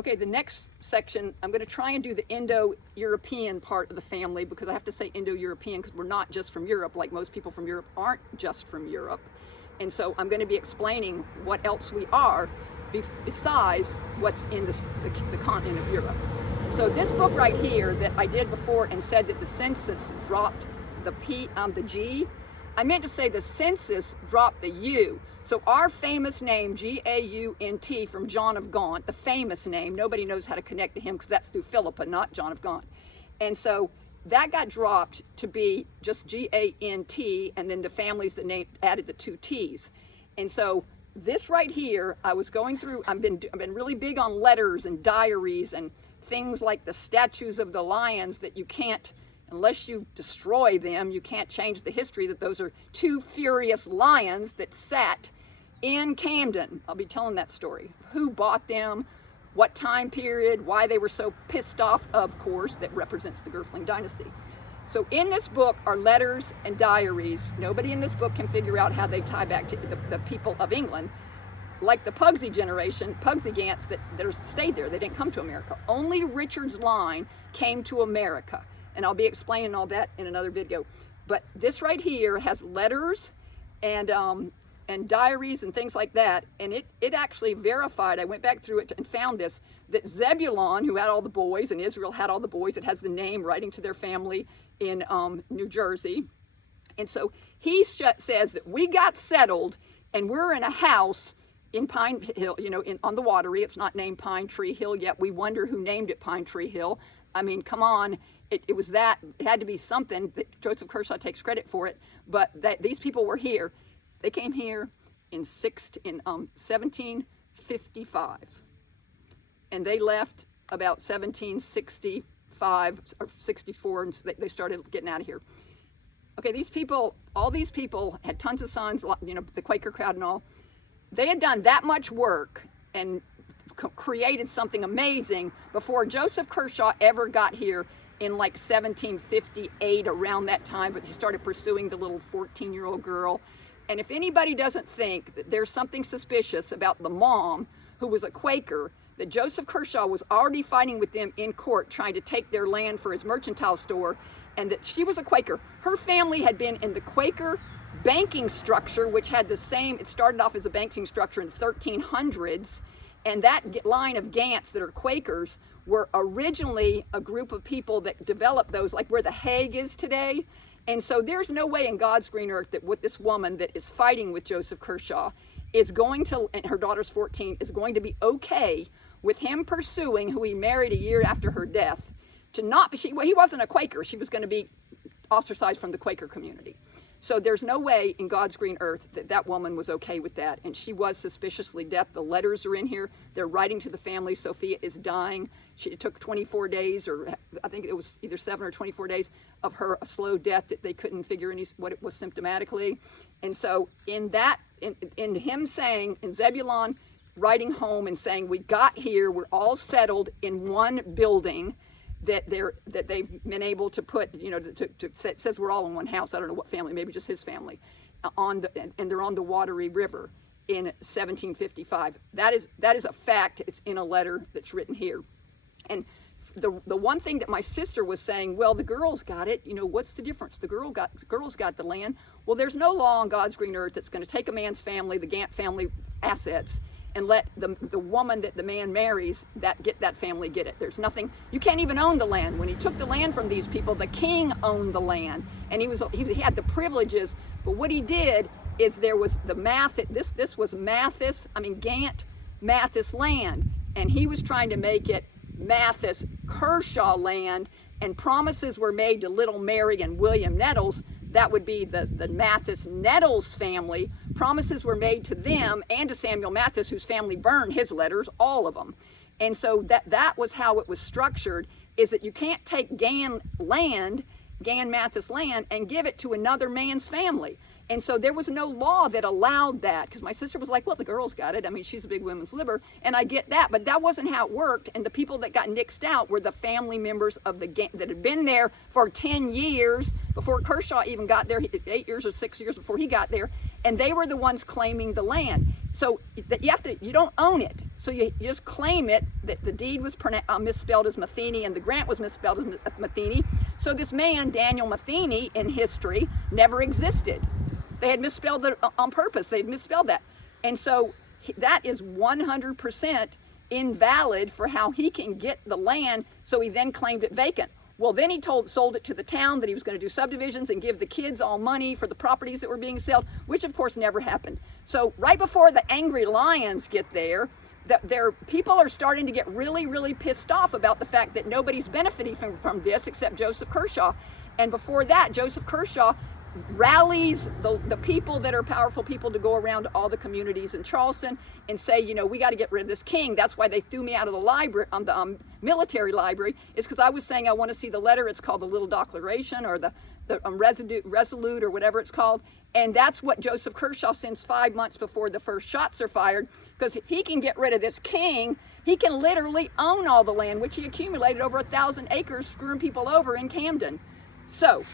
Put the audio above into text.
Okay, the next section, I'm going to try and do the Indo-European part of the family, because I have to say Indo-European because we're not just from Europe, like most people from Europe aren't just from Europe. And so I'm going to be explaining what else we are besides what's in the continent of Europe. So this book right here that I did before and said that the census dropped the G, I meant to say the census dropped the U. So our famous name, G-A-U-N-T, from John of Gaunt, the famous name, nobody knows how to connect to him because that's through Philippa, not John of Gaunt. And so that got dropped to be just G-A-N-T, and then the families that added the 2 T's. And so this right here, I was going through, I've been really big on letters and diaries and things like the statues of the lions that you can't, unless you destroy them, you can't change the history that those are 2 furious lions that sat in Camden. I'll be telling that story. Who bought them, what time period, why they were so pissed off, of course, that represents the Gerfling dynasty. So in this book are letters and diaries. Nobody in this book can figure out how they tie back to the people of England. Like the Pugsy generation, Pugsy Gants that stayed there, they didn't come to America. Only Richard's line came to America. And I'll be explaining all that in another video. But this right here has letters and diaries and things like that. And it actually verified, I went back through it and found this, that Zebulon, who had all the boys, and Israel had all the boys, it has the name writing to their family in New Jersey. And so he says that we got settled and we're in a house in Pine Hill, on the Watery. It's not named Pine Tree Hill yet. We wonder who named it Pine Tree Hill. I mean, come on. It was that. It had to be something that Joseph Kershaw takes credit for it. But these people were here. They came here in 1755. And they left about 1765 or 64, and they started getting out of here. Okay, these people, all these people had tons of sons, the Quaker crowd and all. They had done that much work and created something amazing before Joseph Kershaw ever got here in like 1758, around that time, but he started pursuing the little 14-year-old girl. And if anybody doesn't think that there's something suspicious about the mom, who was a Quaker, that Joseph Kershaw was already fighting with them in court, trying to take their land for his mercantile store, and that she was a Quaker. Her family had been in the Quaker banking structure, which had the same, it started off as a banking structure in the 1300s, and that line of Gants that are Quakers were originally a group of people that developed those, like where the Hague is today. And so there's no way in God's green earth that with this woman that is fighting with Joseph Kershaw is going to, and her daughter's 14, is going to be okay with him pursuing who he married a year after her death to not, he wasn't a Quaker. She was going to be ostracized from the Quaker community. So there's no way in God's green earth that that woman was okay with that. And she was suspiciously deaf. The letters are in here. They're writing to the family. Sophia is dying. It took 24 days, or I think it was either 7 or 24 days of her slow death that they couldn't figure what it was symptomatically. And so in him saying, in Zebulon writing home and saying, we got here, we're all settled in one building, that they've been able to put, it says we're all in one house. I don't know what family, maybe just his family, and they're on the Watery River in 1755. That is a fact. It's in a letter that's written here. And the one thing that my sister was saying, well, the girls got it. What's the difference? The girls got the land. Well, there's no law on God's green earth that's going to take a man's family, the Gant family assets, and let the woman that the man marries get that family get it. There's nothing, you can't even own the land. When he took the land from these people, the king owned the land, and he had the privileges. But what he did is there was the this was Gant Mathis land, and he was trying to make it Mathis Kershaw land, and promises were made to little Mary and William Nettles. That would be the Mathis Nettles family. Promises were made to them and to Samuel Mathis, whose family burned his letters, all of them. And so that was how it was structured, is that you can't take Gan Mathis land, and give it to another man's family. And so there was no law that allowed that, because my sister was like, well, the girls got it. I mean, she's a big women's liber, and I get that, but that wasn't how it worked. And the people that got nixed out were the family members of the gang that had been there for 10 years before Kershaw even got there, 8 years or 6 years before he got there, and they were the ones claiming the land. So you don't own it. So you just claim it that the deed was misspelled as Matheny and the grant was misspelled as Matheny. So this man, Daniel Matheny, in history, never existed. They had misspelled it on purpose. They'd misspelled that. And so that is 100% invalid for how he can get the land, so he then claimed it vacant. Well, then he sold it to the town that he was going to do subdivisions and give the kids all money for the properties that were being sold, which of course never happened. So right before the angry lions get there, their people are starting to get really, really pissed off about the fact that nobody's benefiting from this except Joseph Kershaw. And before that, Joseph Kershaw rallies the people that are powerful people to go around to all the communities in Charleston and say, you know, we got to get rid of this king. That's why they threw me out of the library, the military library, is because I was saying I want to see the letter. It's called the Little Declaration, or the Resolute, or whatever it's called. And that's what Joseph Kershaw sends 5 months before the first shots are fired, because if he can get rid of this king, he can literally own all the land, which he accumulated over 1,000 acres, screwing people over in Camden. So